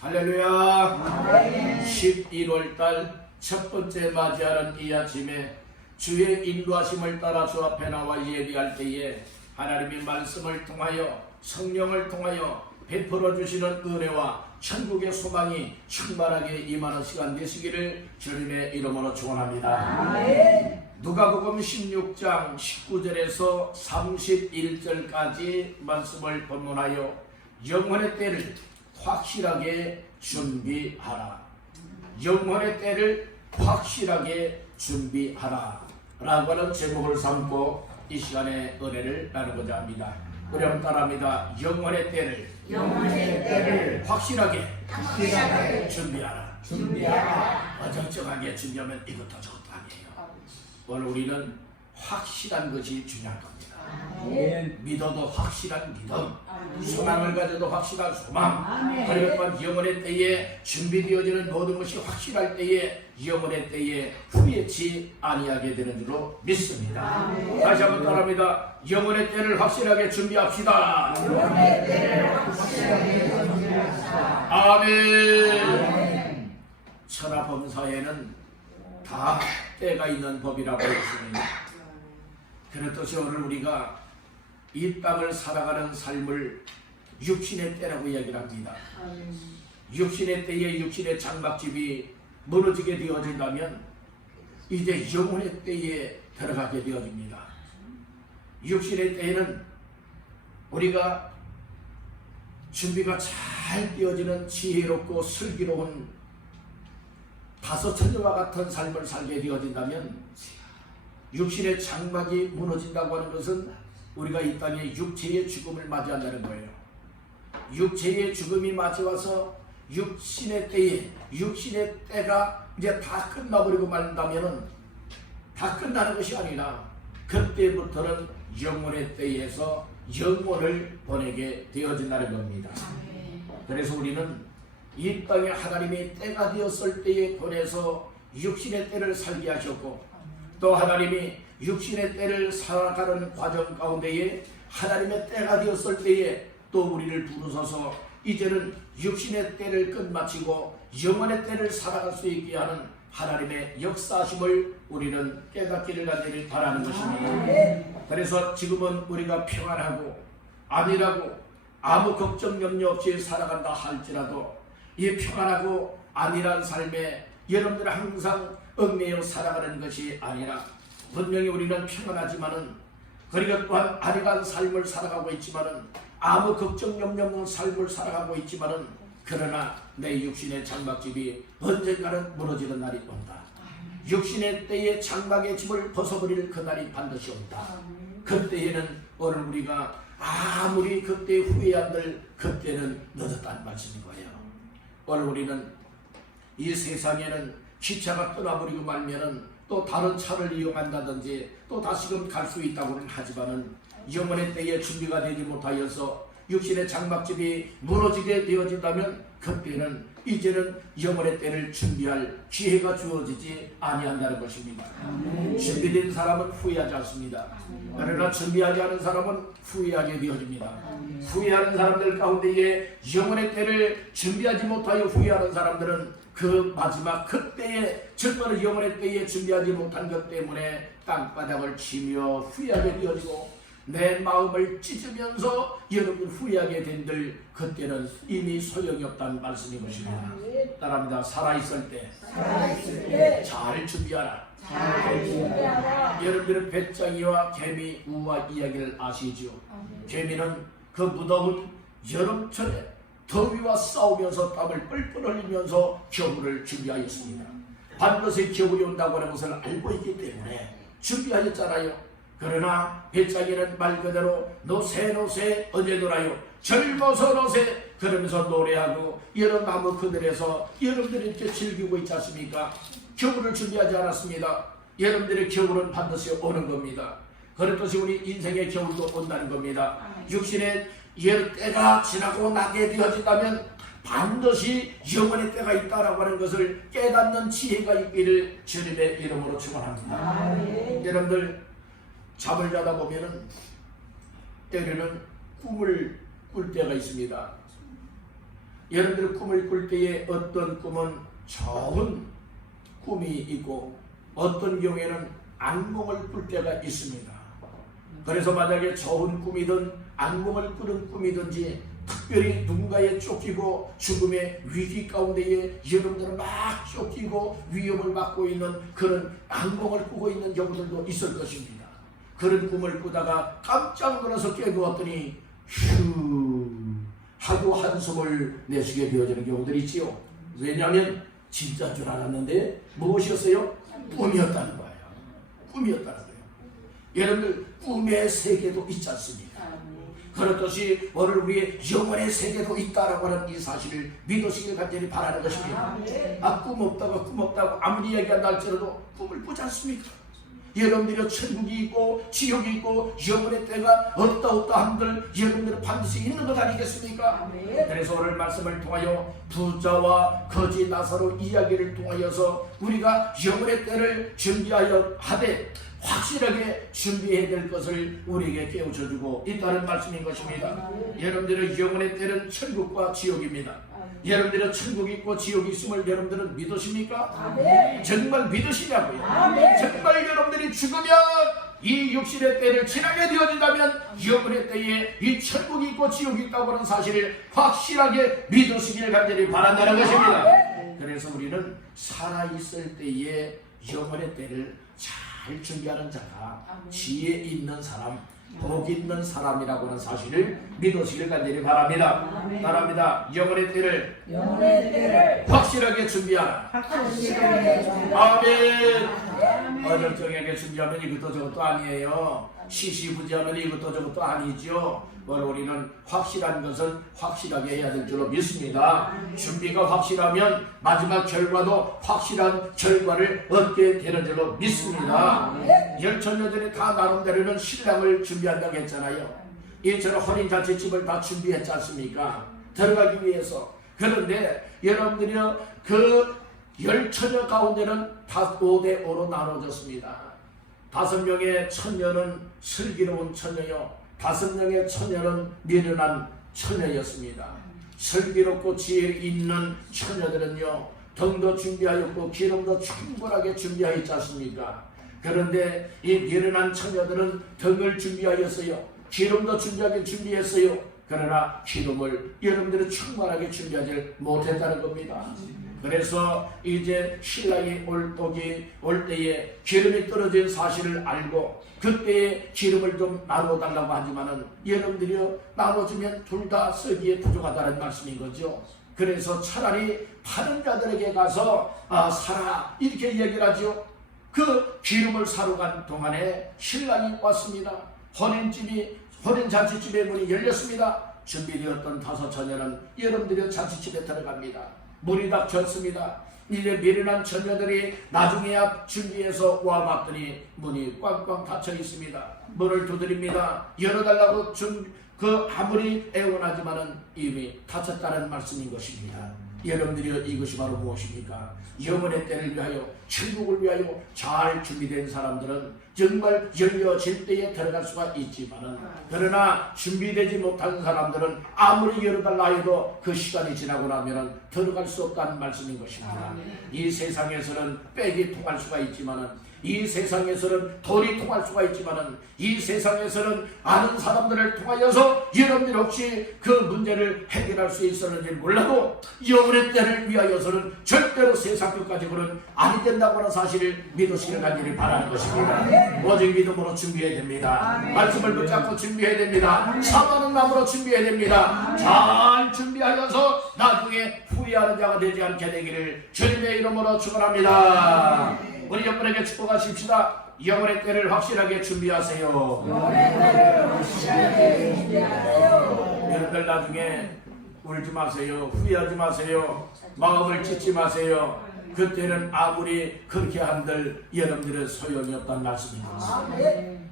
할렐루야. 11월달 첫 번째 맞이하는 이 아침에 주의 인도하심을 따라 주 앞에 나와 예비할 때에 하나님의 말씀을 통하여 성령을 통하여 베풀어 주시는 은혜와 천국의 소망이 충만하게 임하는 시간 되시기를 주님의 이름으로 축원합니다. 누가복음 16장 19절에서 31절까지 말씀을 본문하여 영혼의 때를 확실하게 준비하라. 영혼의 때를 확실하게 준비하라 라고 하는 제목을 삼고 이 시간에 은혜를 나누고자 합니다. 우리 한번 따라합니다. 영혼의 때를 확실하게 준비하라. 어정쩡하게 준비하면 이것도 저것도 아니에요. 오늘 우리는 확실한 것이 중요한 겁니다. 믿어도 확실한 믿음, 소망을 가져도 확실한 소망, 그리고 또한 영혼의 때에 준비되어지는 모든 것이 확실할 때에 영혼의 때에 후회치 아니하게 되는 줄로 믿습니다. 다시 한번 따라합니다. 영혼의 때를 확실하게 준비합시다. 아멘. 천하범사에는 다 때가 있는 법이라고 했습니다. 그렇듯이 오늘 우리가 이 땅을 살아가는 삶을 육신의 때라고 이야기를 합니다. 육신의 때에 육신의 장막집이 무너지게 되어진다면 이제 영혼의 때에 들어가게 되어집니다. 육신의 때에는 우리가 준비가 잘 되어지는 지혜롭고 슬기로운 다소처녀와 같은 삶을 살게 되어진다면 육신의 장막이 무너진다고 하는 것은 우리가 이 땅에 육체의 죽음을 맞이한다는 거예요. 육체의 죽음이 맞이와서 육신의 때에 육신의 때가 이제 다 끝나버리고 말다면은 다 끝나는 것이 아니라 그때부터는 영혼의 때에서 영혼을 보내게 되어진다는 겁니다. 그래서 우리는 이 땅에 하나님이 때가 되었을 때에 보내서 육신의 때를 살게 하셨고 또 하나님이 육신의 때를 살아가는 과정 가운데에 하나님의 때가 되었을 때에 또 우리를 부르셔서 이제는 육신의 때를 끝마치고 영혼의 때를 살아갈 수 있게 하는 하나님의 역사심을 우리는 깨닫기를 간절히 바라는 것입니다. 그래서 지금은 우리가 평안하고 안일하고 아무 걱정 염려 없이 살아간다 할지라도 이 평안하고 안일한 삶에 여러분들 항상 얽매여 살아가는 것이 아니라 분명히 우리는 평안하지만은 그리고 또한 안일한 삶을 살아가고 있지만은 아무 걱정 염려 없는 삶을 살아가고 있지만은 그러나 내 육신의 장막집이 언젠가는 무너지는 날이 온다. 육신의 때의 장막의 집을 벗어버릴 그날이 반드시 온다. 그때에는 오늘 우리가 아무리 그때 후회한들 그때는 늦었다는 말씀인 거예요. 오늘 우리는 이 세상에는 기차가 떠나버리고 말면은 또 다른 차를 이용한다든지 또 다시금 갈 수 있다고는 하지만은 영혼의 때에 준비가 되지 못하여서 육신의 장막집이 무너지게 되어진다면 그때는 이제는 영혼의 때를 준비할 기회가 주어지지 아니한다는 것입니다. 준비된 사람은 후회하지 않습니다. 그러나 준비하지 않은 사람은 후회하게 되어집니다. 후회하는 사람들 가운데에 영혼의 때를 준비하지 못하여 후회하는 사람들은 그 마지막 그때에 정말 영혼의 때에 준비하지 못한 것 때문에 땅바닥을 치며 후회하게 되어지고 내 마음을 찢으면서 여러분 후회하게 된들 그때는 이미 소용이 없다는 말씀인 것입니다. 따라합니다. 살아있을 때 잘 준비하라. 여러분들은 배짱이와 개미 우와 이야기를 아시죠? 개미는 그 무더운 여름철에 더위와 싸우면서 땀을 뻘뻘 흘리면서 겨울을 준비하였습니다. 반드시 겨울이 온다고 하는 것을 알고 있기 때문에 준비하였잖아요. 그러나 배짱이는 말 그대로 노새 언제 놀아요? 젊어서 노새 그러면서 노래하고 여러 나무 그늘에서 여러분들이 이렇게 즐기고 있지 않습니까? 겨울을 준비하지 않았습니다. 여러분들의 겨울은 반드시 오는 겁니다. 그렇듯이 우리 인생의 겨울도 온다는 겁니다. 육신의 때가 지나고 나게 되어진다면 반드시 영원의 때가 있다라고 하는 것을 깨닫는 지혜가 있기를 주님의 이름으로 축원합니다. 여러분들 잠을 자다 보면은 때로는 꿈을 꿀 때가 있습니다. 여러분들 꿈을 꿀 때에 어떤 꿈은 좋은 꿈이 있고 어떤 경우에는 악몽을 꿀 때가 있습니다. 그래서 만약에 좋은 꿈이든 악몽을 꾸는 꿈이든지 특별히 누군가에 쫓기고 죽음의 위기 가운데에 여러분들은 막 쫓기고 위협을 받고 있는 그런 악몽을 꾸고 있는 경우들도 있을 것입니다. 그런 꿈을 꾸다가 깜짝 놀라서 깨부었더니 휴 하고 한숨을 내쉬게 되어지는 경우들이 있지요. 왜냐하면 진짜인 줄 알았는데 무엇이었어요? 꿈이었다는 거예요. 꿈이었다는 거예요. 여러분들 꿈의 세계도 있지 않습니까? 그렇듯이 오늘 우리의 영혼의 세계도 있다라고 하는 이 사실을 믿으시길 간절히 바라는 것입니다. 꿈 없다고 아무리 이야기한다 할지라도 꿈을 꾸지 않습니까? 여러분들이 천국이 있고 지옥이 있고 영혼의 때가 없다 한들 여러분들은 반드시 있는 것 아니겠습니까? 그래서 오늘 말씀을 통하여 부자와 거지 나사로 이야기를 통하여서 우리가 영혼의 때를 준비하여 하되 확실하게 준비해야 될 것을 우리에게 깨우쳐주고 있다는 말씀인 것입니다. 여러분들의 영혼의 때는 천국과 지옥입니다. 여러분들은 천국이 있고 지옥이 있음을 여러분들은 믿으십니까? 정말 믿으시냐고요? 정말 여러분들이 죽으면 이 육신의 때를 지나게 되어진다면 영혼의 때에 이 천국이 있고 지옥이 있다고 하는 사실을 확실하게 믿으시길 간절히 바란다는 것입니다. 그래서 우리는 살아있을 때에 영혼의 때를 잘 준비하는 자가 지혜 있는 사람, 복 있는 사람이라고 하는 사실을 믿으시길 간절히 바랍니다. 바랍니다. 영혼의 때를 확실하게 준비하라. 아멘. 어정쩡하게 준비하면 이것도 저것도 아니에요. 시시부지하면 이것도 저것도 아니죠. 우리는 확실한 것은 확실하게 해야 될 줄로 믿습니다. 준비가 확실하면 마지막 결과도 확실한 결과를 얻게 되는 줄로 믿습니다. 열천여전에 다 나름대로는 신랑을 준비한다고 했잖아요. 이처럼 혼인잔치집을 다 준비했지 않습니까? 들어가기 위해서. 그런데 여러분들이요, 그 열처녀 가운데는 5대5로 나눠졌습니다. 5명의 처녀는 슬기로운 처녀요, 5명의 처녀는 미련한 처녀였습니다. 슬기롭고 지혜 있는 처녀들은요, 덩도 준비하였고 기름도 충분하게 준비하였지 않습니까? 그런데 이 미련한 처녀들은 덩을 준비하였어요. 기름도 준비하게 준비했어요. 그러나 기름을 여러분들은 충분하게 준비하지 못했다는 겁니다. 그래서 이제 신랑이 올 때에 기름이 떨어진 사실을 알고 그때에 기름을 좀 나눠달라고 하지만은 여러분들이요, 나눠주면 둘 다 쓰기에 부족하다는 말씀인 거죠. 그래서 차라리 파는 자들에게 가서 사라 이렇게 얘기를 하죠. 그 기름을 사러 간 동안에 신랑이 왔습니다. 혼인잔치집의 문이 열렸습니다. 준비되었던 5 처녀는 여러분들이 잔치집에 들어갑니다. 문이 닫혔습니다. 이제 미련한 처녀들이 나중에야 준비해서 와봤더니 문이 꽝꽝 닫혀 있습니다. 문을 두드립니다. 열어달라고 아무리 애원하지만은 이미 닫혔다는 말씀인 것입니다. 여러분들이 이것이 바로 무엇입니까? 영혼의 때를 위하여, 천국을 위하여 잘 준비된 사람들은 정말 열려질 때에 들어갈 수가 있지만은, 그러나 준비되지 못한 사람들은 아무리 열어달라 해도 그 시간이 지나고 나면은 들어갈 수 없다는 말씀인 것입니다. 이 세상에서는 백이 통할 수가 있지만은, 이 세상에서는 돈이 통할 수가 있지만은, 이 세상에서는 아는 사람들을 통하여서 여러분들 혹시 그 문제를 해결할 수 있었는지 몰라도 영혼의 때를 위하여서는 절대로 세상 끝까지는 아니 된다고 하는 사실을 믿으시길 간절히 바라는 것입니다. 오직 믿음으로 준비해야 됩니다. 말씀을 붙잡고 준비해야 됩니다. 사모하는 마음으로 준비해야 됩니다. 잘 준비하여서 나중에 후회하는 자가 되지 않게 되기를 주님의 이름으로 축원합니다. 우리 여러분에게 축복하십시다. 영혼의 때를 확실하게 준비하세요. 여러분들 나중에 울지 마세요. 후회하지 마세요. 마음을 찢지 마세요. 그때는 아무리 그렇게 한들 여러분들은 소용이 없다는 말씀입니다.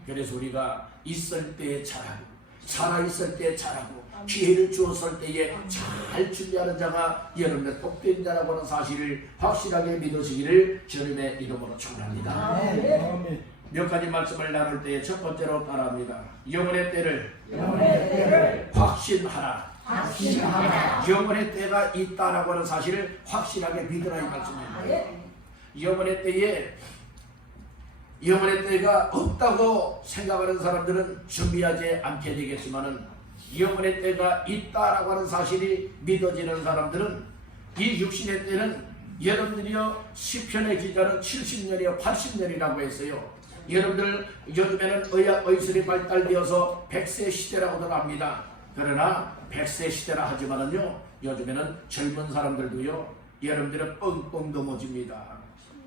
그래서 우리가 있을 때 잘하고, 살아있을 때 잘하고, 기회를 주었을 때에 잘 준비하는 자가 여러분의 복된 자라고 하는 사실을 확실하게 믿으시기를 주님의 이름으로 축원합니다. 몇 가지 말씀을 나눌 때에 첫 번째로 따라합니다. 영혼의 때를 확신하라. 영혼의 때가 있다라고 하는 사실을 확실하게 믿으라 이 말씀입니다. 영혼의 때가 없다고 생각하는 사람들은 준비하지 않게 되겠지만은, 영혼의 때가 있다라고 하는 사실이 믿어지는 사람들은 이 육신의 때는, 여러분들이요 시편의 기자는 70년이요 80년이라고 했어요. 여러분들 요즘에는 의학의술이 발달되어서 100세 시대라고도 합니다. 그러나 100세 시대라 하지만은요, 요즘에는 젊은 사람들도요, 여러분들은 뻥뻥 넘어집니다.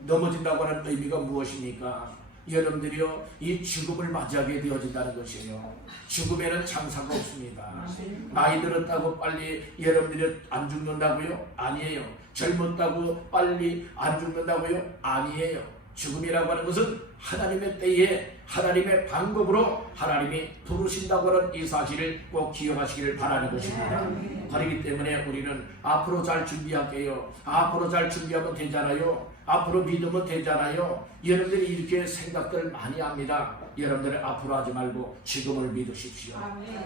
넘어진다고 하는 의미가 무엇입니까? 여러분들이요 이 죽음을 맞이하게 되어진다는 것이에요. 죽음에는 장사가 없습니다. 나이 들었다고 빨리 여러분들이 안 죽는다고요? 아니에요. 젊었다고 빨리 안 죽는다고요? 아니에요. 죽음이라고 하는 것은 하나님의 때에 하나님의 방법으로 하나님이 부르신다고 하는 이 사실을 꼭 기억하시기를 바라는 것입니다. 그렇기 때문에 우리는 앞으로 잘 준비할게요. 앞으로 잘 준비하면 되잖아요. 앞으로 믿으면 되잖아요. 여러분들이 이렇게 생각들 많이 합니다. 여러분들은 앞으로 하지 말고 지금을 믿으십시오.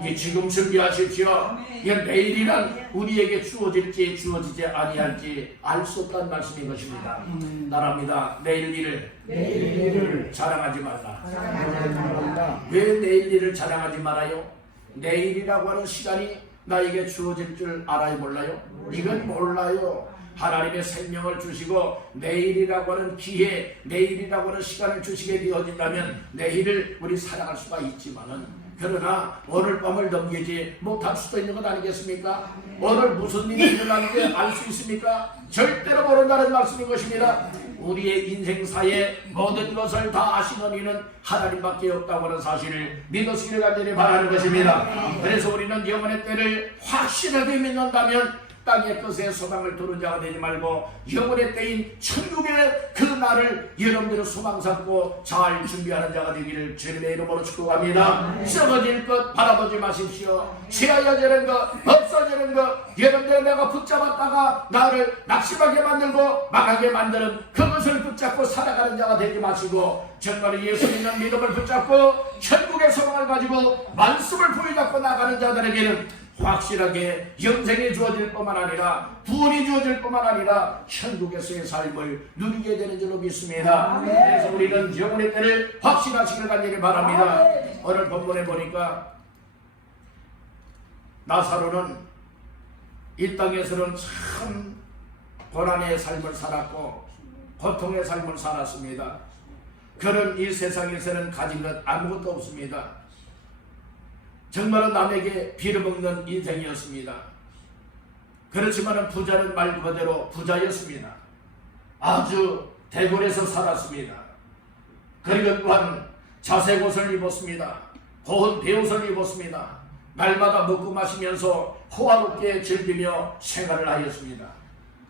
이 지금 준비하십시오. 이 내일이란 우리에게 주어질지 주어지지 아니할지 알 수 없다는 말씀인 것입니다. 따라합니다. 내일 일을 자랑하지 말라. 왜 내일 일을 자랑하지 말아요? 내일이라고 하는 시간이 나에게 주어질 줄 알아요? 몰라요? 이건 몰라요. 하나님의 생명을 주시고 내일이라고 하는 기회, 내일이라고 하는 시간을 주시게 되어진다면 내일을 우리 살아갈 수가 있지만은, 그러나 오늘 밤을 넘기지 못할 수도 있는 것 아니겠습니까? 오늘 무슨 일이 일어나는지 알 수 있습니까? 절대로 모른다는 말씀인 것입니다. 우리의 인생사에 모든 것을 다 아시는 이는 하나님밖에 없다고 하는 사실을 믿으시길 간절히 바라는 것입니다. 그래서 우리는 영혼의 때를 확실하게 믿는다면 땅의 것에 소망을 두는 자가 되지 말고 영혼의 때인 천국의 그 날을 여러분들은 소망 삼고 잘 준비하는 자가 되기를 주님의 이름으로 축복합니다. 썩어질 것 바라보지 마십시오. 취하여지는 것, 없어지는 것, 여러분들 내가 붙잡았다가 나를 낙심하게 만들고 망하게 만드는 그것을 붙잡고 살아가는 자가 되지 마시고, 정말 예수 믿는 믿음을 붙잡고 천국의 소망을 가지고 말씀을 부여잡고 나가는 자들에게는 확실하게 영생이 주어질 뿐만 아니라 구원이 주어질 뿐만 아니라 천국에서의 삶을 누리게 되는 줄로 믿습니다. 그래서 우리는 영혼의 때를 확신하시길 간절히 바랍니다. 오늘 본문에 보니까 나사로는 이 땅에서는 참 고난의 삶을 살았고 고통의 삶을 살았습니다. 그는 이 세상에서는 가진 것 아무것도 없습니다. 정말로 남에게 빌어먹는 인생이었습니다. 그렇지만 부자는 말 그대로 부자였습니다. 아주 대궐에서 살았습니다. 그리고 또한 자색 옷을 입었습니다. 고운 배옷을 입었습니다. 날마다 먹고 마시면서 호화롭게 즐기며 생활을 하였습니다.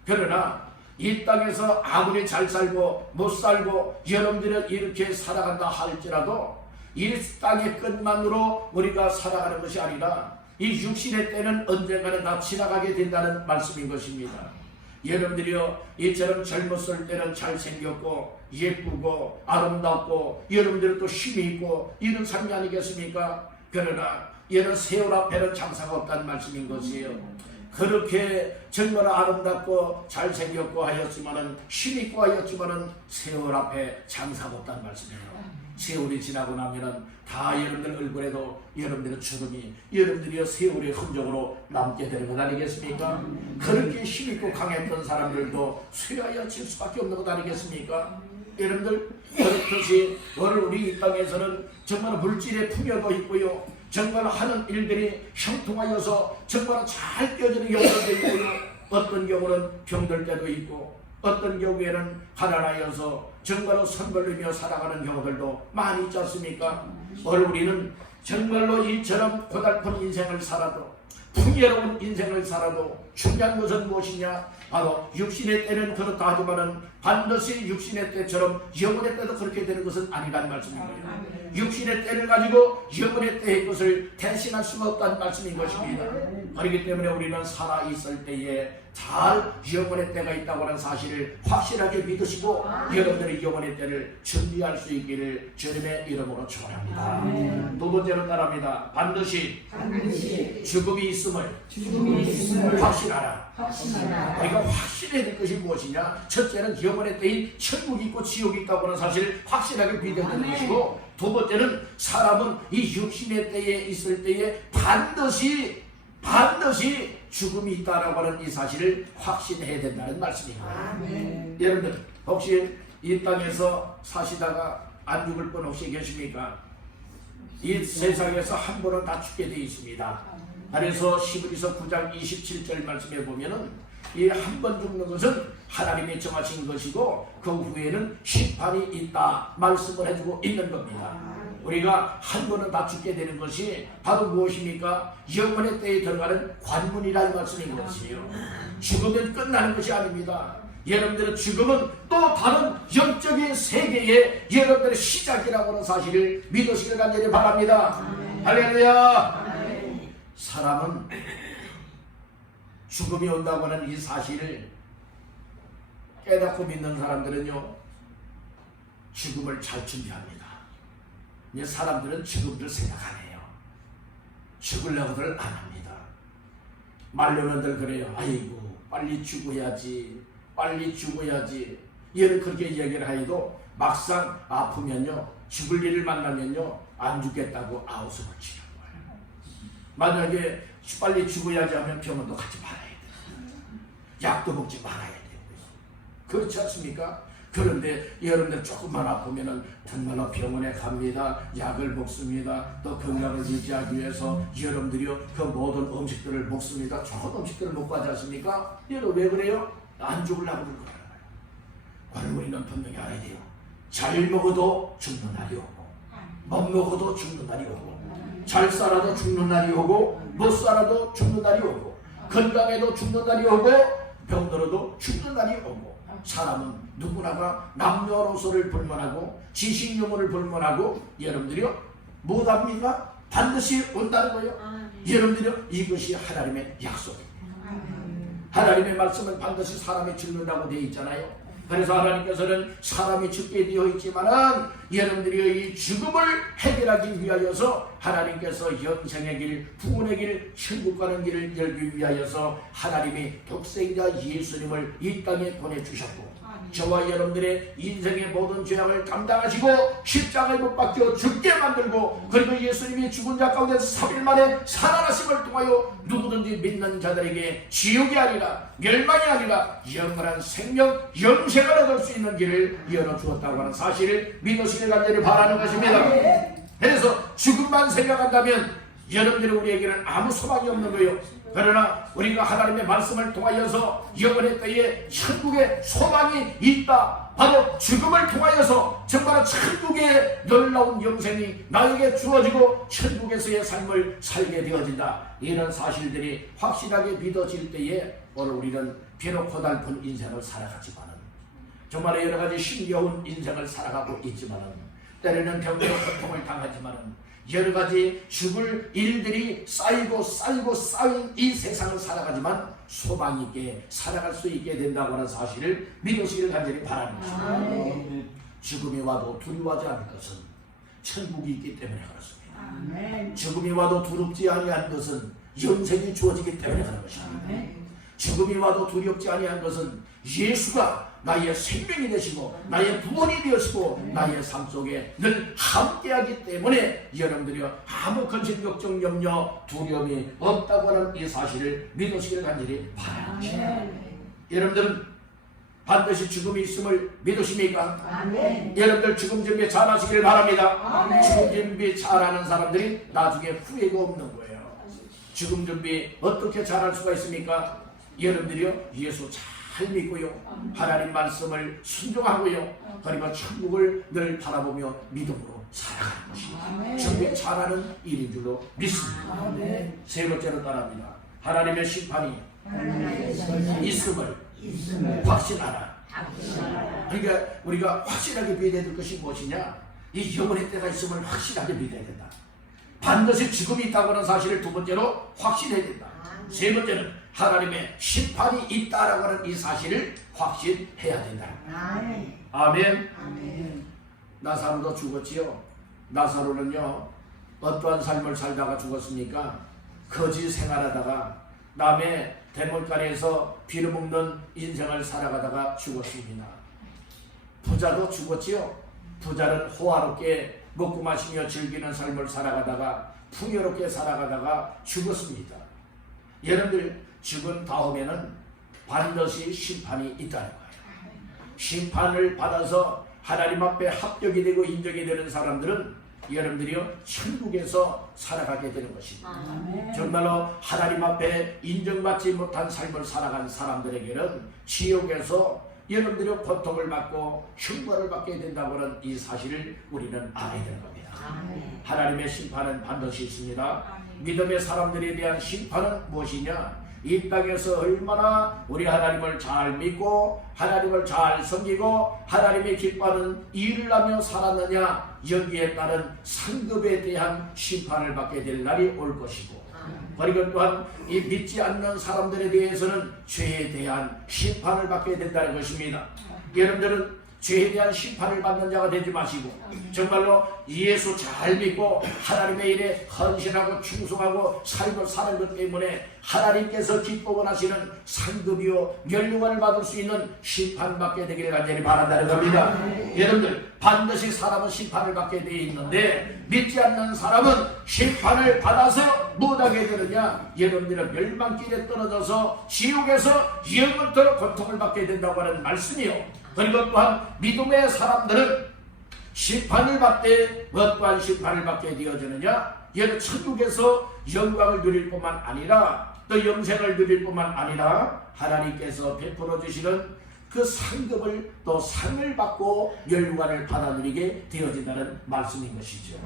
그러나 이 땅에서 아무리 잘 살고 못 살고 여러분들은 이렇게 살아간다 할지라도 이 땅의 끝만으로 우리가 살아가는 것이 아니라 이 육신의 때는 언젠가는 다 지나가게 된다는 말씀인 것입니다. 여러분들이요 이처럼 젊었을 때는 잘생겼고 예쁘고 아름답고 여러분들은 또 힘이 있고 이런 삶이 아니겠습니까? 그러나 얘는 세월 앞에는 장사가 없다는 말씀인 것이에요. 그렇게 정말 아름답고 잘생겼고 하였지만은 힘있고 하였지만은 세월 앞에 장사가 없다는 말씀이에요. 세월이 지나고 나면은 다 여러분들 얼굴에도 여러분들의 주름이 여러분들이 세월의 흔적으로 남게 되는 것 아니겠습니까? 그렇게 힘있고 강했던 사람들도 쇠하여 칠 수밖에 없는 것 아니겠습니까? 여러분들 그렇듯이 오늘 우리 이 땅에서는 정말 물질의 풍요도 있고요, 정말 하는 일들이 형통하여서 정말 잘 껴지는 경우도 있고요, 어떤 경우는 병들 때도 있고 어떤 경우에는 가난하여서 정말로 선걸리며 살아가는 경우들도 많이 있지 않습니까? 오늘 우리는 정말로 이처럼 고달픈 인생을 살아도 풍요로운 인생을 살아도 중요한 것은 무엇이냐? 바로 육신의 때는 그렇다 하지만은 반드시 육신의 때처럼 영혼의 때도 그렇게 되는 것은 아니라는 말씀인 거예요. 육신의 때를 가지고 영혼의 때의 것을 대신할 수가 없다는 말씀인 것입니다. 그렇기 때문에 우리는 살아있을 때에 잘 영혼의 때가 있다고 하는 사실을 확실하게 믿으시고 여러분들의 영혼의 때를 준비할 수 있기를 주님의 이름으로 축원합니다. 두 번째로 따라합니다. 반드시 죽음이 있음을 확신하라. 우리가 확신해야 될 것이 무엇이냐? 첫째는 영혼의 때인 천국이 있고 지옥이 있다고 하는 사실을 확실하게 믿어야 되는 것이고, 두 번째는 사람은 이 육신의 때에 있을 때에 반드시 죽음이 있다라고 하는 이 사실을 확신해야 된다는 말씀입니다. 여러분들 혹시 이 땅에서 사시다가 안 죽을 분 혹시 계십니까? 이 세상에서 한 번은 다 죽게 되어 있습니다. 그래서 히브리서 9장 27절 말씀에 보면은 이 한 번 죽는 것은 하나님이 정하신 것이고 그 후에는 심판이 있다 말씀을 해주고 있는 겁니다. 우리가 한 번은 다 죽게 되는 것이 바로 무엇입니까? 영혼의 때에 들어가는 관문이라는 말씀인 것이에요. 죽으면 끝나는 것이 아닙니다. 여러분들의 죽음은 또 다른 영적인 세계의 여러분들의 시작이라고 하는 사실을 믿으시길 간절히 바랍니다. 할렐루야. 사람은 죽음이 온다고 하는 이 사실을 깨닫고 믿는 사람들은요, 죽음을 잘 준비합니다. 이제 사람들은 죽음을 생각 안 해요. 죽으려고들 안 합니다. 말로는들 그래요. 아이고 빨리 죽어야지, 빨리 죽어야지. 얘는 그렇게 얘기를 해도 막상 아프면요, 죽을 일을 만나면요 안 죽겠다고 아웃을 치는 거예요. 만약에 빨리 죽어야지 하면 병원도 가지 말아야 돼요. 약도 먹지 말아야 돼요. 그렇지 않습니까? 그런데 여러분들 조금만 아프면은 정말로 병원에 갑니다. 약을 먹습니다. 또 건강을 유지하기 위해서 여러분들이요 그 모든 음식들을 먹습니다. 좋은 음식들을 먹고 하지 않습니까? 여러분 왜 그래요? 안 죽으려고 그러는 거예요. 그럼 우리는 분명히 알아야 돼요. 잘 먹어도 죽는 날이 오고, 못 먹어도 죽는 날이 오고, 잘 살아도 죽는 날이 오고, 못 살아도 죽는 날이 오고, 건강해도 죽는 날이 오고, 병들어도 죽는 날이 오고, 사람은 누구나가 남녀노소를 불문하고 지식용어를 불문하고 여러분들이요 못합니까? 반드시 온다는 거예요. 여러분들이요 이것이 하나님의 약속입니다. 하나님의 말씀은 반드시 사람이 죽는다고 되어 있잖아요. 그래서 하나님께서는 사람이 죽게 되어 있지만은 여러분들이 이 죽음을 해결하기 위하여서 하나님께서 영생의 길, 구원의 길, 천국 가는 길을 열기 위하여서 하나님이 독생자 예수님을 이 땅에 보내주셨고, 저와 여러분들의 인생의 모든 죄악을 감당하시고 십자가에 못 박혀 죽게 만들고, 그리고 예수님이 죽은 자 가운데서 3일 만에 살아나심을 통하여 누구든지 믿는 자들에게 지옥이 아니라 멸망이 아니라 영원한 생명, 영생을 얻을 수 있는 길을 열어주었다고 하는 사실을 믿으시길 간절히 바라는 것입니다. 그래서 죽음만 생각한다면 여러분들이 우리에게는 아무 소망이 없는 거예요. 그러나 우리가 하나님의 말씀을 통하여서 영원의 때에 천국에 소망이 있다. 바로 죽음을 통하여서 정말 천국의 놀라운 영생이 나에게 주어지고 천국에서의 삶을 살게 되어진다. 이런 사실들이 확실하게 믿어질 때에 오늘 우리는 비록 고달픈 인생을 살아가지만은, 정말 여러 가지 힘겨운 인생을 살아가고 있지만은, 때로는 병으로 고통을 당하지만은, 여러 가지 죽을 일들이 쌓이고 쌓인 이 세상을 살아가지만 소망 있게 살아갈 수 있게 된다고 하는 사실을 믿으시기를 간절히 바랍니다. 죽음이 와도 두려워하지 않을 것은 천국이 있기 때문에 그렇습니다. 죽음이 와도 두렵지 아니한 것은 영생이 주어지기 때문에 그런 것입니다. 죽음이 와도 두렵지 아니한 것은 예수가 나의 생명이 되시고 나의 구원이 되시고 나의 삶 속에 늘 함께하기 때문에 여러분들이 아무 근심, 걱정, 염려, 두려움이 없다고 하는 이 사실을 믿으시기를 간절히 바랍니다. 여러분들은 반드시 죽음이 있음을 믿으십니까? 아멘. 여러분들 죽음 준비 잘 하시길 바랍니다. 아멘. 죽음 준비 잘하는 사람들이 나중에 후회가 없는 거예요. 죽음 준비 어떻게 잘할 수가 있습니까? 여러분들이요 예수 잘 믿고요, 하나님 말씀을 순종하고요, 그리고 천국을 늘 바라보며 믿음으로 살아가는 것이 준비 잘하는 일인 줄로 믿습니다. 세 번째로 따라합니다. 하나님의 심판이 있음을 확신하라. 그러니까 우리가 확실하게 믿어야 될 것이 무엇이냐? 이 영원의 때가 있음을 확실하게 믿어야 된다. 반드시 죽음이 있다고 하는 사실을 두 번째로 확신해야 된다. 세 번째는 하나님의 심판이 있다라고 하는 이 사실을 확신해야 된다. 아멘. 나사로도 죽었지요. 나사로는요, 어떠한 삶을 살다가 죽었습니까? 거지 생활하다가 남의 대물간에서 빌어먹는 인생을 살아가다가 죽었습니다. 부자도 죽었지요. 부자는 호화롭게 먹고 마시며 즐기는 삶을 살아가다가 풍요롭게 살아가다가 죽었습니다. 여러분들 죽은 다음에는 반드시 심판이 있다는 거예요. 심판을 받아서 하나님 앞에 합격이 되고 인정이 되는 사람들은 여러분들이요 천국에서 살아가게 되는 것입니다. 정말로 하나님 앞에 인정받지 못한 삶을 살아간 사람들에게는 지옥에서 여러분들이 고통을 받고 흉벌을 받게 된다고 하는 이 사실을 우리는 알아야 되는 겁니다. 하나님의 심판은 반드시 있습니다. 믿음의 사람들에 대한 심판은 무엇이냐? 이 땅에서 얼마나 우리 하나님을 잘 믿고 하나님을 잘 섬기고 하나님의 기뻐하는 일을 하며 살았느냐, 여기에 따른 상급에 대한 심판을 받게 될 날이 올 것이고, 그리고 또한 이 믿지 않는 사람들에 대해서는 죄에 대한 심판을 받게 된다는 것입니다. 여러분들은 죄에 대한 심판을 받는 자가 되지 마시고 정말로 예수 잘 믿고 하나님의 일에 헌신하고 충성하고 삶을 사는 것 때문에 하나님께서 기뻐 원하시는 상급이요 멸류관을 받을 수 있는 심판받게 되기를 간절히 바란다는 겁니다. 여러분들 반드시 사람은 심판을 받게 되어 있는데 믿지 않는 사람은 심판을 받아서 못하게 되느냐? 여러분들은 멸망길에 떨어져서 지옥에서 영원토록 고통을 받게 된다고 하는 말씀이요. 그리고 또한 믿음의 사람들은 심판을 받되 어떠한 심판을 받게 되어지느냐? 여러분 천국에서 영광을 누릴 뿐만 아니라 또 영생을 누릴 뿐만 아니라 하나님께서 베풀어 주시는 그 상급을 또 상을 받고 멸류관을 받아 누리게 되어진다는 말씀인 것이죠.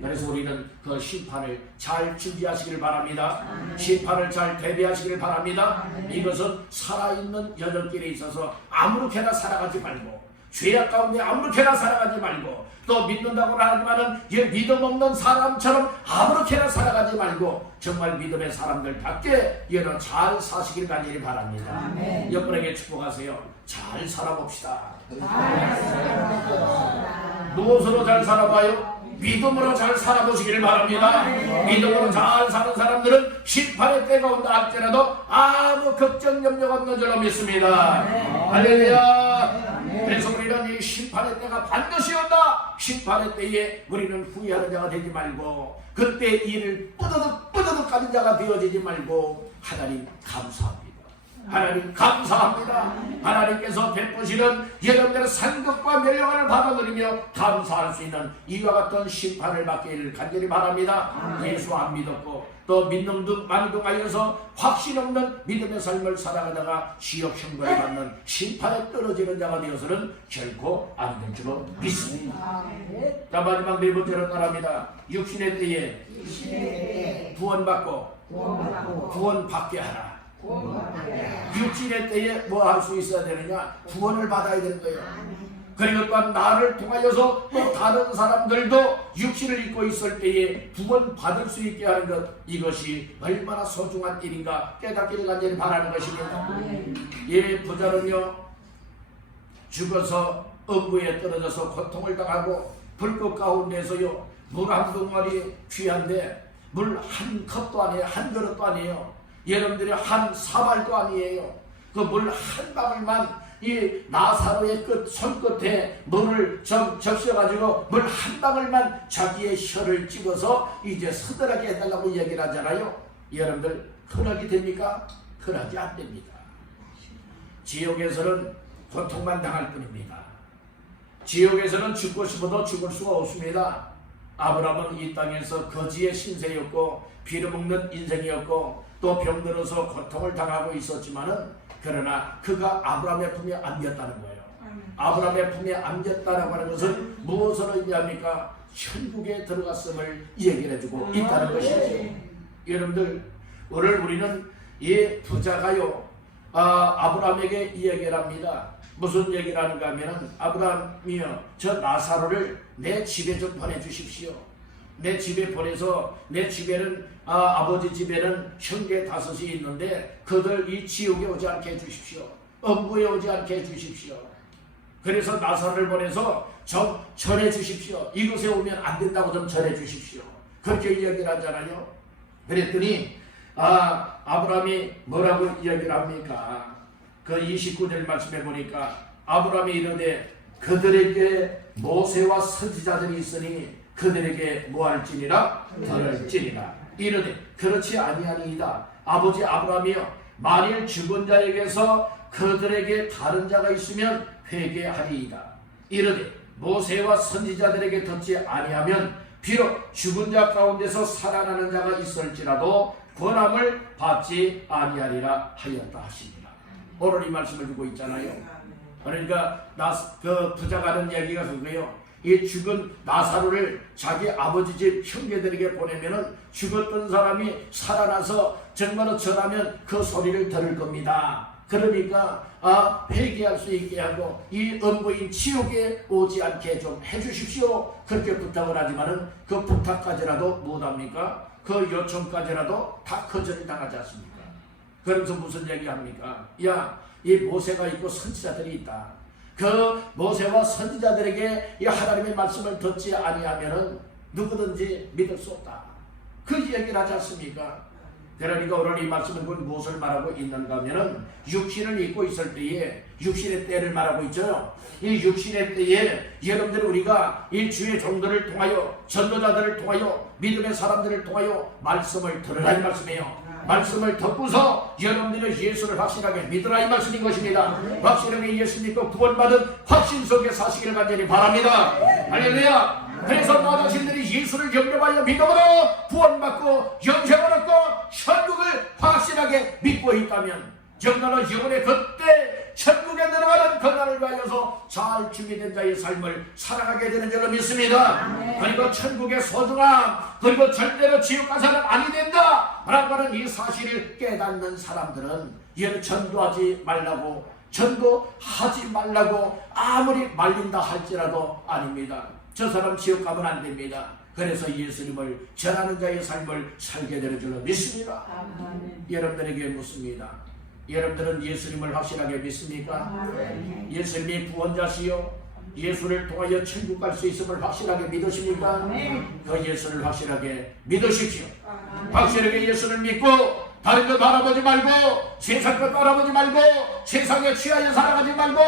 그래서 우리는 그 심판을 잘 준비하시길 바랍니다. 심판을 잘 대비하시길 바랍니다. 이것은 살아있는 여정길에 있어서 아무렇게나 살아가지 말고 죄악 가운데 아무렇게나 살아가지 말고 또 믿는다고 하지만은 믿음 없는 사람처럼 아무렇게나 살아가지 말고 정말 믿음의 사람들답게 여러분 잘 사시길 간절히 바랍니다. 여러분에게 축복하세요. 잘 살아봅시다. 무엇으로 잘 살아봐요? 믿음으로 잘 살아보시기를 바랍니다. 믿음으로 잘 사는 사람들은 심판의 때가 온다 할지라도 아무 걱정 염려가 없는 줄로 믿습니다. 할렐루야. 그래서 우리는 이 심판의 때가 반드시 온다. 심판의 때에 우리는 후회하는 자가 되지 말고 그때 일을 뿌드득 가는 자가 되어지지 말고 하나님 감사합니다. 하나님 감사합니다. 하나님께서 베푸시는 여러분들의 상급과 멸류관을 받아들이며 감사할 수 있는 이와 같은 심판을 받기를 간절히 바랍니다. 예수 안 믿었고 또 믿는 듯 만동하여서 확신 없는 믿음의 삶을 살아가다가 지옥 형벌을 받는 심판에 떨어지는 자가 되어서는 결코 안 될 줄로 믿습니다. 자, 마지막 네 번째로 따라합니다. 육신의 때에 구원받고 구원받게 하라. 육신의 때에 뭐 할 수 있어야 되느냐? 구원을 받아야 되는 거예요. 그리고 또한 나를 통하여서 또 다른 사람들도 육신을 입고 있을 때에 구원 받을 수 있게 하는 것, 이것이 얼마나 소중한 일인가 깨닫기를 간절히 바라는 것입니다. 예, 부자는요 죽어서 엄부에 떨어져서 고통을 당하고 불꽃 가운데서요 물 한 덩어리 귀한데 물 한 컵도 아니에요. 한 그릇도 아니에요. 여러분들이 한 사발도 아니에요. 그 물 한 방울만 이 나사로의 손끝에 물을 적셔가지고 물 한 방울만 자기의 혀를 집어서 이제 서늘하게 해달라고 얘기를 하잖아요. 여러분들 허락이 됩니까? 허락이 안 됩니다. 지옥에서는 고통만 당할 뿐입니다. 지옥에서는 죽고 싶어도 죽을 수가 없습니다. 아브라함은 이 땅에서 거지의 신세였고 빌어먹는 인생이었고 또 병들어서 고통을 당하고 있었지만은 그러나 그가 아브라함의 품에 안겼다는 거예요. 아브라함의 품에 안겼다라고 하는 것은 무엇으로 의미합니까? 천국에 들어갔음을 얘기를 해주고 있다는 것이죠. 여러분들 오늘 우리는 이 부자가요 아브라함에게 이야기를 합니다. 무슨 얘기를 하는가 하면 아브라함이여 저 나사로를 내 집에 좀 보내주십시오. 내 집에 보내서 내 집에는 아버지 집에는 형제 5이 있는데 그들 이 지옥에 오지 않게 해주십시오. 엄부에 오지 않게 해주십시오. 그래서 나사로를 보내서 좀 전해주십시오. 이곳에 오면 안 된다고 좀 전해주십시오. 그렇게 이야기를 하잖아요. 그랬더니 아브라함이 뭐라고 이야기를 합니까? 그 29절 말씀해 보니까 아브라함이 이르되 그들에게 모세와 선지자들이 있으니 그들에게 뭐할지니라 들을지니라. 이르되 그렇지 아니하니이다. 아버지 아브라함이여 만일 죽은 자에게서 그들에게 다른 자가 있으면 회개하리이다. 이르되 모세와 선지자들에게 듣지 아니하면 비록 죽은 자 가운데서 살아나는 자가 있을지라도 권함을 받지 아니하리라 하였다 하십니다. 오늘 이 말씀을 두고 있잖아요. 그러니까 그 부자가 하는 얘기가 그거예요. 이 죽은 나사로를 자기 아버지 집 형제들에게 보내면은 죽었던 사람이 살아나서 정말로 전하면 그 소리를 들을 겁니다. 그러니까 회개할 수 있게 하고 이 엄부인 지옥에 오지 않게 좀 해주십시오. 그렇게 부탁을 하지만은 그 부탁까지라도 못합니까? 그 요청까지라도 다 거절이 당하지 않습니까? 그러면서 무슨 얘기합니까? 야, 이 모세가 있고 선지자들이 있다. 그 모세와 선지자들에게 이 하나님의 말씀을 듣지 아니하면은 누구든지 믿을 수 없다. 그 얘기를 하지 않습니까? 그러니까 오늘 이 말씀은 무엇을 말하고 있는가 하면은 육신을 입고 있을 때에 육신의 때를 말하고 있죠. 이 육신의 때에 여러분들 우리가 이 주의 종들을 통하여 전도자들을 통하여 믿음의 사람들을 통하여 말씀을 들으라 이 말씀이에요. 말씀을 듣고서 여러분들은 예수를 확실하게 믿으라 이 말씀인 것입니다. 확실하게 예수 믿고 구원받은 확신 속에 사시기를 간절히 바랍니다. 할렐루야. 그래서 나 자신들이 예수를 영접하여 믿음으로 구원받고 영생을 얻고 천국을 확실하게 믿고 있다면 정말로 영혼의 그때 천국에 들어가는 그날을 위하여서 잘 준비된 자의 삶을 살아가게 되는 줄로 믿습니다. 그리고 천국의 소중함 그리고 절대로 지옥 가서는 아니 된다 라고 하는 이 사실을 깨닫는 사람들은 얘는 전도하지 말라고 전도하지 말라고 아무리 말린다 할지라도 아닙니다. 저 사람 지옥 가면 안 됩니다. 그래서 예수님을 전하는 자의 삶을 살게 되는 줄로 믿습니다. 여러분들에게 묻습니다. 여러분들은 예수님을 확실하게 믿습니까? 예수님이 구원자시요 예수를 통하여 천국 갈 수 있음을 확실하게 믿으십니까? 그 예수를 확실하게 믿으십시오. 확실하게 예수를 믿고 다른 것 바라보지 말고 세상 것 바라보지 말고 세상에 취하여 살아가지 말고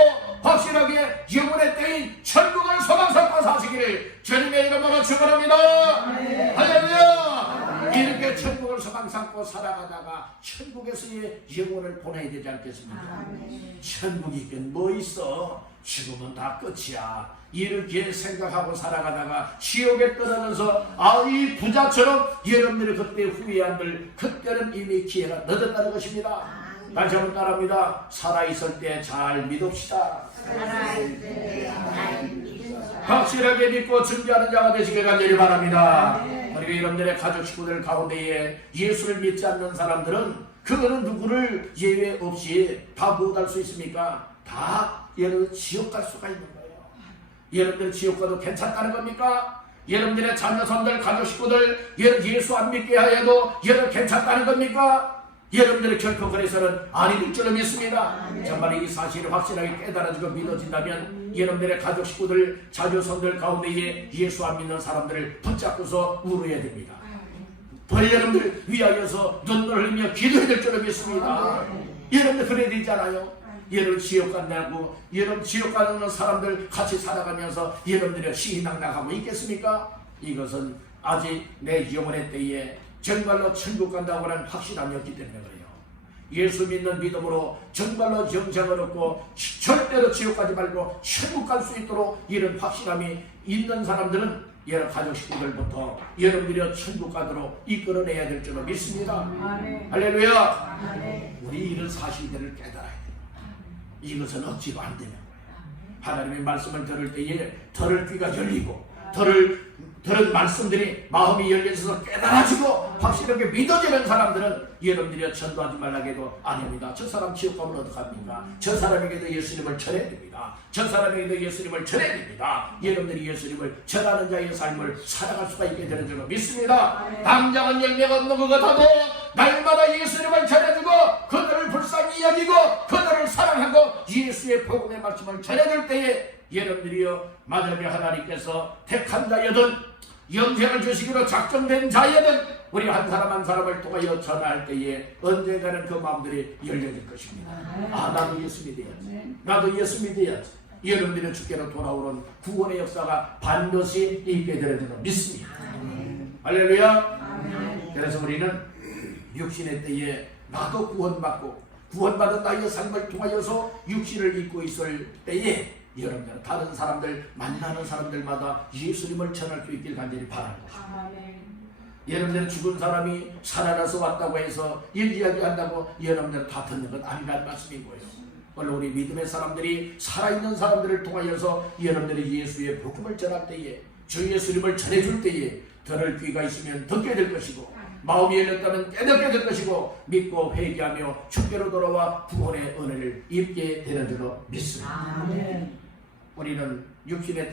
확실하게 영혼의 때인 천국을 소망 삼고 사시기를 주님의 이름으로 축원합니다. 할렐루야. 이렇게 천국을 소망 삼고 살아가다가 천국에서의 영혼을 보내야 되지 않겠습니까? 천국이긴 뭐 있어? 죽으면 다 끝이야. 이렇게 생각하고 살아가다가 지옥에 떨어져서 이 부자처럼 여러분들이 그때 후회한들 그때는 이미 기회가 늦었다는 것입니다. 다시 한번 따라합니다. 살아있을 때 잘 믿읍시다. 확실하게 믿고 준비하는 자가 되시길 간절히 바랍니다. 그리고 여러분들의 가족 식구들 가운데에 예수를 믿지 않는 사람들은 그거는 누구를 예외 없이 다 못할 수 있습니까? 다 여러분 지옥 갈 수가 있는 거예요. 여러분들 지옥 가도 괜찮다는 겁니까? 여러분들의 자녀손들 가족 식구들 예수 안 믿게 해도 여러분 괜찮다는 겁니까? 여러분들의 결코 그래서는 아니 될 줄로 믿습니다. 정말 이 사실을 확실하게 깨달아지고 믿어진다면 여러분들의 가족 식구들 자녀손들 가운데에 예수 안 믿는 사람들을 붙잡고서 울어야 됩니다. 여러분들 위하여서 눈물 흘리며 기도해야 될 줄로 믿습니다. 여러분들 그래야 되잖아요. 여러분 지옥 간다고 여러분 지옥 가는 사람들 같이 살아가면서 여러분들이 시희낭낭하고 있겠습니까? 이것은 아직 내 영혼의 때에 정말로 천국 간다고 하는 확신함이 없기 때문에 그래요. 예수 믿는 믿음으로 정말로 영생을 얻고 절대로 지옥 가지 말고 천국 갈 수 있도록 이런 확신함이 있는 사람들은 여러 가족 식구들부터 여러분들이 천국 가도록 이끌어내야 될 줄로 믿습니다. 할렐루야. 우리 이런 사실들을 깨달아야 돼요. 이것은 억지로 안 되는 거예요. 하나님의 말씀을 들을 때에 들을 귀가 열리고 들은 말씀들이 마음이 열려서 깨달아지고 확실하게 믿어지는 사람들은 여러분들이 전도하지 말라고 해도 아닙니다. 저 사람 지옥 가면 어떡합니까? 저 사람에게도 예수님을 전해야 됩니다. 저 사람에게도 예수님을 전해야 됩니다. 여러분들이 예수님을 전하는 자의 삶을 살아갈 수가 있게 되는 줄 믿습니다. 당장은 열매가 없는 것 같아도 날마다 예수님을 전해주고 그들을 불쌍히 여기고 그들을 사랑하고 예수의 복음의 말씀을 전해줄 때에 여러분들이요 만약에 하나님께서 택한 자여든 영생을 주시기로 작정된 자여든 우리 한 사람 한 사람을 통하여 전할 때에 언젠가는 그 마음들이 열려질 것입니다. 아, 나도 예수 믿어야지. 나도 예수 믿어야지. 여러분들의 주께로 돌아오는 구원의 역사가 반드시 있게 되는 줄 믿습니다. 할렐루야. 그래서 우리는 육신의 때에 나도 구원받은 나의 삶을 통하여서 육신을 입고 있을 때에 여러분들 다른 사람들 만나는 사람들마다 예수님을 전할 수 있길 간절히 바라는 것입니다. 여러분들 죽은 사람이 살아나서 왔다고 해서 이야기한다고 여러분들 다 듣는 건 아니라는 말씀인 거예요. 원래 우리 믿음의 사람들이 살아있는 사람들을 통하여서 여러분들이 예수의 복음을 전할 때에 주 예수님을 전해줄 때에 들을 귀가 있으면 듣게 될 것이고 마음이 열렸다면 깨닫게 될 것이고 믿고 회개하며 주께로 돌아와 구원의 은혜를 입게 되는 줄로 믿습니다. 우리는 육신의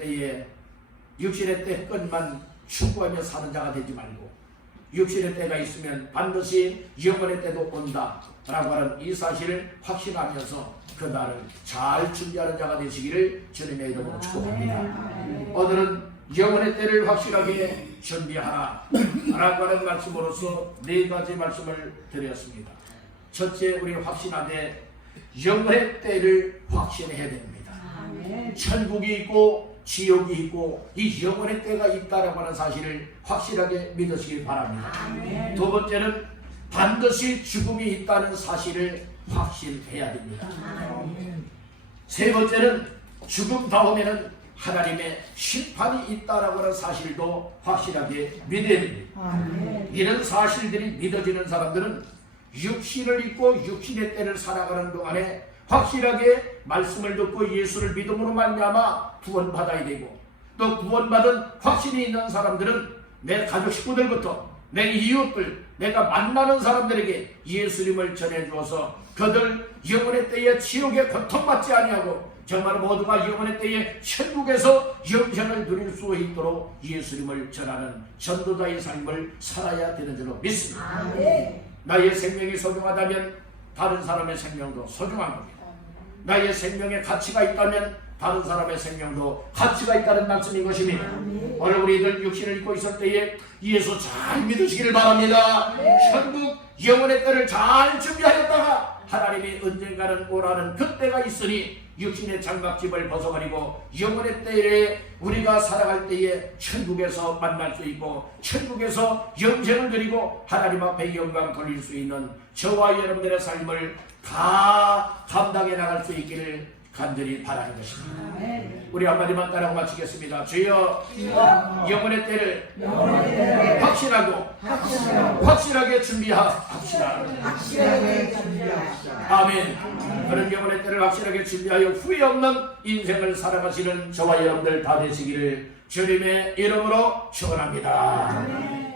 때 끝만 추구하며 사는 자가 되지 말고 육신의 때가 있으면 반드시 영원의 때도 온다 라고 하는 이 사실을 확신하면서 그 날을 잘 준비하는 자가 되시기를 주님의 이름으로 축복합니다. 오늘은 영원의 때를 확실하게 준비하라 라고 하는 말씀으로서 네 가지 말씀을 드렸습니다. 첫째, 우리 확신하되 영원의 때를 확신해야 됩니다. 천국이 있고 지옥이 있고 이 영원의 때가 있다라고 하는 사실을 확실하게 믿으시기 바랍니다. 두 번째는 반드시 죽음이 있다는 사실을 확신해야 됩니다. 세 번째는 죽음 다음에는 하나님의 심판이 있다라고 하는 사실도 확실하게 믿어야 됩니다. 이런 사실들이 믿어지는 사람들은 육신을 입고 육신의 때를 살아가는 동안에 확실하게 말씀을 듣고 예수를 믿음으로 말미암아 구원받아야 되고 또 구원받은 확신이 있는 사람들은 내 가족 식구들부터 내 이웃들 내가 만나는 사람들에게 예수님을 전해주어서 그들 영원의 때에 지옥에 고통받지 아니하고 정말 모두가 영원의 때에 천국에서 영생을 누릴 수 있도록 예수님을 전하는 전도자의 삶을 살아야 되는 줄로 믿습니다. 나의 생명이 소중하다면 다른 사람의 생명도 소중한 겁니다. 나의 생명에 가치가 있다면 다른 사람의 생명도 가치가 있다는 말씀인 것입니다. 오늘 우리들 육신을 입고 있을 때에 예수 잘 믿으시기를 바랍니다. 천국 영원의 때를 잘 준비하였다가 하나님이 언젠가는 오라는 그때가 있으니 육신의 장갑집을 벗어버리고 영원의 때에 우리가 살아갈 때에 천국에서 만날 수 있고 천국에서 영생을 드리고 하나님 앞에 영광 돌릴 수 있는 저와 여러분들의 삶을 다 감당해 나갈 수 있기를 간절히 바라는 것입니다. 우리 한마디만 따라고 마치겠습니다. 주여 영원의 때를 확실하게 준비합시다. 아멘. 그런 영원의 때를 확실하게 준비하여 후회 없는 인생을 살아가시는 저와 여러분들 다 되시기를 주님의 이름으로 축원합니다.